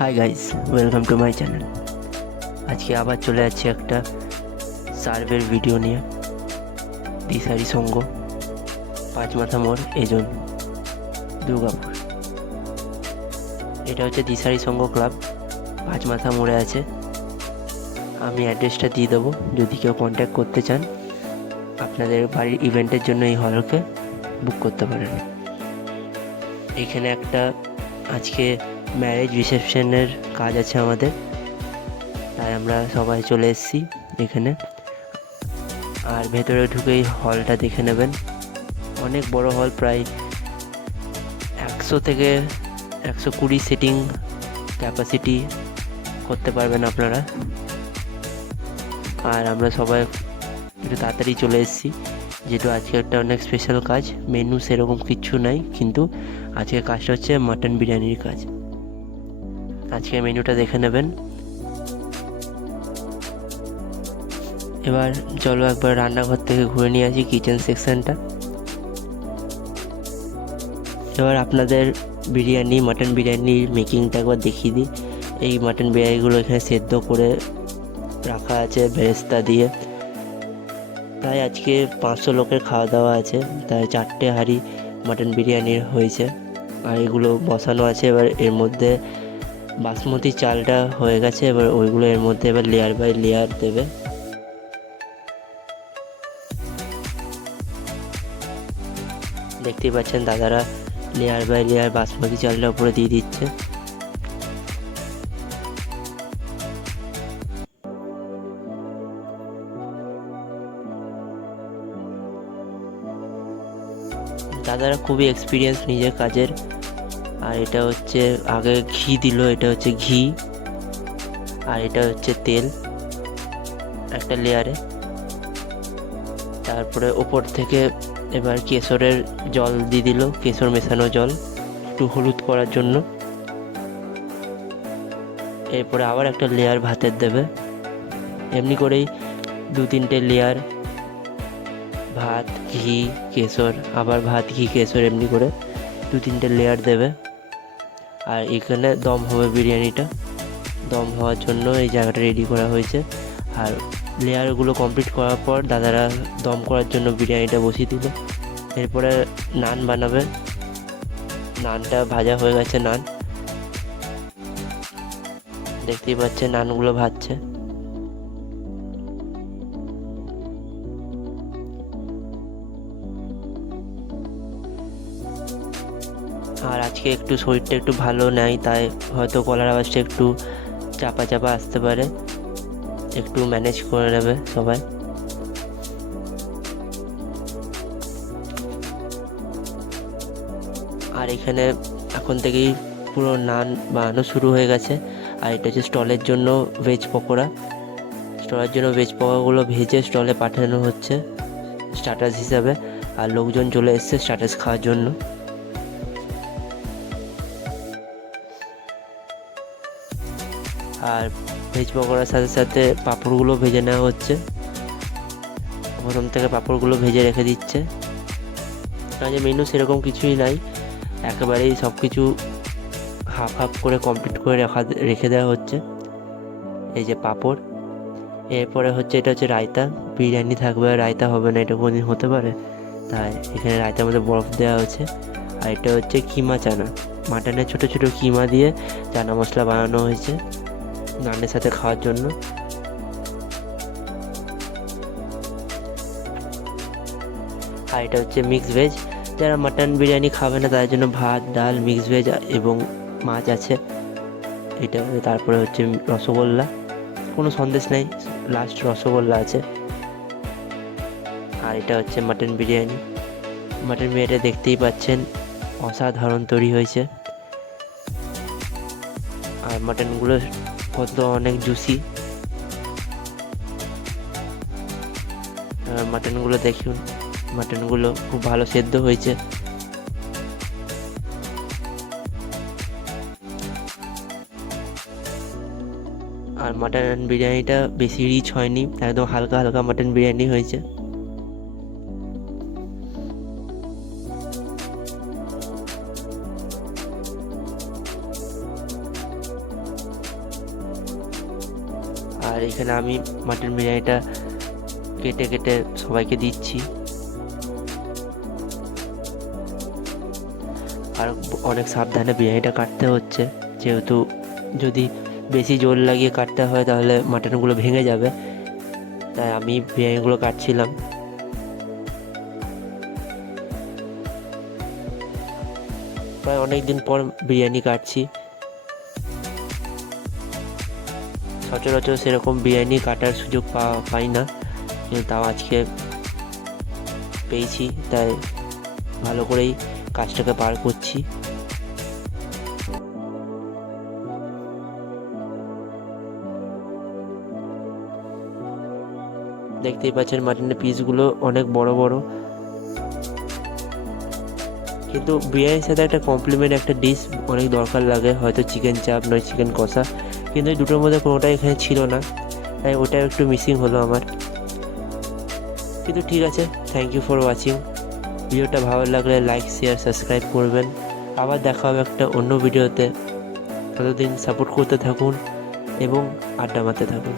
Hi guys, welcome to my channel. আজকে আবার চলে যাচ্ছে একটা সার্ভের ভিডিও নিয়ে। দিশারি সঙ্গ, পাঁচমাথা মোড়, এজন, দুর্গাপুর। এটা হচ্ছে দিশারি সঙ্গ ক্লাব, পাঁচমাথা মোড়ে আছে। আমি অ্যাড্রেসটা দিয়ে দেবো, যদি কেউ কন্ট্যাক্ট করতে চান আপনাদের বাড়ির ইভেন্টের জন্য এই হলকে বুক করতে পারেন। এখানে একটা আজকে ম্যারেজ রিসেপশনের কাজ আছে আমাদের, তাই আমরা সবাই চলে এসেছি এখানে। আর ভেতরে ঢুকেই হলটা দেখে নেবেন। অনেক বড় হল, প্রায় 100 থেকে 120 সিটিং ক্যাপাসিটি করতে পারবেন আপনারা। আর আমরা সবাই একটু তাড়াতাড়ি চলে এসেছি, যেহেতু আজকে একটা অনেক স্পেশাল কাজ। মেনু সেরকম কিচ্ছু নাই, কিন্তু আজকে কাজটা হচ্ছে মাটন বিরিয়ানির কাজ। আজকে মেনুটা দেখে নেবেন। এবার চলো একবার রান্নাঘর থেকে ঘুরে নিয়ে আসি কিচেন সেকশনটা। এবার আপনাদের মাটন বিরিয়ানির মেকিংটা একবার দেখিয়ে দিই। এই মাটন বিরিয়ানিগুলো এখানে সেদ্ধ করে রাখা আছে বেরেস্তা দিয়ে। তাই আজকে 500 লোকের খাওয়া দাওয়া আছে, তাই 4টে হাঁড়ি মাটন বিরিয়ানির হয়েছে। আর এগুলো বসানো আছে। এবার এর মধ্যে বাসমতি চালটা হয়ে গেছে, এবার ওইগুলো এর মধ্যে এবার লেয়ার বাই লেয়ার দেবে। দেখতেই পাচ্ছেন দাদারা লেয়ার বাই লেয়ার বাসমতি চালটা উপরে দিয়ে দিচ্ছে। দাদারা খুবই এক্সপিরিয়েন্স নিজের কাজের। আর এটা হচ্ছে আগে ঘি দিল, এটা হচ্ছে ঘি, আর এটা হচ্ছে তেল একটা লেয়ারে। তারপরে ওপর থেকে এবার কেশরের জল দিয়ে দিল, কেশর মেশানো জল, একটু হলুদ করার জন্য। এরপরে আবার একটা লেয়ার ভাতের দেবে। এমনি করেই 2-3টে লেয়ার ভাত, ঘি, কেশর, আবার ভাত, ঘি, কেশর, এমনি করে 2-3টে লেয়ার দেবে। আর এখানে দম হবে বিরিয়ানিটা। দম হওয়ার জন্য এই জায়গাটা রেডি করা হয়েছে। আর লেয়ারগুলো কমপ্লিট করার পর দাদারা দম করার জন্য বিরিয়ানিটা বসিয়ে দিল। এরপরে নান বানাবে। নানটা ভাজা হয়ে গেছে। নান দেখতেই পাচ্ছেন, নানগুলো ভাজছে। আর আজকে একটু শরীরটা একটু ভালো নেই, তাই হয়তো গলার আওয়াজটা একটু চাপা চাপা আসতে পারে, একটু ম্যানেজ করে নেবে সবাই। আর এখানে এখন থেকেই পুরো নান বানানো শুরু হয়ে গেছে। আর এটা হচ্ছে স্টলের জন্য ভেজ পকোড়া। স্টলের জন্য ভেজ পকোড়াগুলো ভেজে স্টলে পাঠানো হচ্ছে স্টার্টার্স হিসাবে। আর লোকজন চলে এসছে স্টার্টার্স খাওয়ার জন্য। আর ভেজ পকোড়ার সাথে সাথে পাঁপড়গুলো ভেজে নেওয়া হচ্ছে। প্রথম থেকে পাঁপড়গুলো ভেজে রেখে দিচ্ছে। কাজে মেনু সেরকম কিছুই নাই, একেবারেই সব কিছু হাফ হাফ করে কমপ্লিট করে রেখে দেওয়া হচ্ছে। এই যে পাঁপড়। এরপরে হচ্ছে এটা হচ্ছে রায়তা। বিরিয়ানি থাকবে আর রায়তা হবে না, এটা কোনোদিন হতে পারে? তাই এখানে রায়তার মধ্যে বরফ দেওয়া হচ্ছে। আর এটা হচ্ছে কিমা চানা, মাটনের ছোটো ছোটো কিমা দিয়ে চানা মশলা বানানো হয়েছে নানের সাথে খাওয়ার জন্য। আর এটা হচ্ছে মিক্স ভেজ। যারা মাটন বিরিয়ানি খাবে না তাদের জন্য ভাত, ডাল, মিক্স ভেজ এবং মাছ আছে। এটা তারপরে হচ্ছে রসগোল্লা, কোনো সন্দেশ নেই, লাস্ট রসগোল্লা আছে। আর এটা হচ্ছে মাটন বিরিয়ানি। মাটন বিরিয়ানিটা দেখতেই পাচ্ছেন অসাধারণ তৈরি হয়েছে। আর মাটনগুলো কত অনেক জুসি। মাটনগুলো দেখুন, মাটনগুলো খুব ভালো সেদ্ধ হয়েছে। আর মাটন বিরিয়ানিটা বেশি রিচ হয়নি, একদম হালকা হালকা মাটন বিরিয়ানি হয়েছে। আর এখানে আমি মাটন বিরিয়ানিটা কেটে কেটে সবাইকে দিচ্ছি। আর অনেক সাবধানে বিরিয়ানিটা কাটতে হচ্ছে, যেহেতু যদি বেশি জোর লাগিয়ে কাটতে হয় তাহলে মাটনগুলো ভেঙে যাবে, তাই আমি বিরিয়ানিগুলো কাটছিলাম। প্রায় অনেক দিন পর বিরিয়ানি কাটছি, সচরাচর সেরকম বিরিয়ানি কাটার সুযোগ পাই না, কিন্তু তাও আজকে পেয়েছি, তাই ভালো করেই কাজটাকে পার করছি। দেখতেই পাচ্ছেন মাটনের পিসগুলো অনেক বড় বড়, কিন্তু বিরিয়ানির সাথে একটা কমপ্লিমেন্ট একটা ডিশ অনেক দরকার লাগে, হয়তো চিকেন চাপ নয় চিকেন কষা, কিন্তু এই দুটোর মধ্যে কোনোটাই এখানে ছিল না, তাই ওটাও একটু মিসিং হলো আমার। কিন্তু ঠিক আছে, থ্যাংক ইউ ফর ওয়াচিং। ভিডিওটা ভালো লাগলে লাইক শেয়ার সাবস্ক্রাইব করবেন। আবার দেখা হবে একটা অন্য ভিডিওতে। ততদিন সাপোর্ট করতে থাকুন এবং আড্ডা মারতে থাকুন।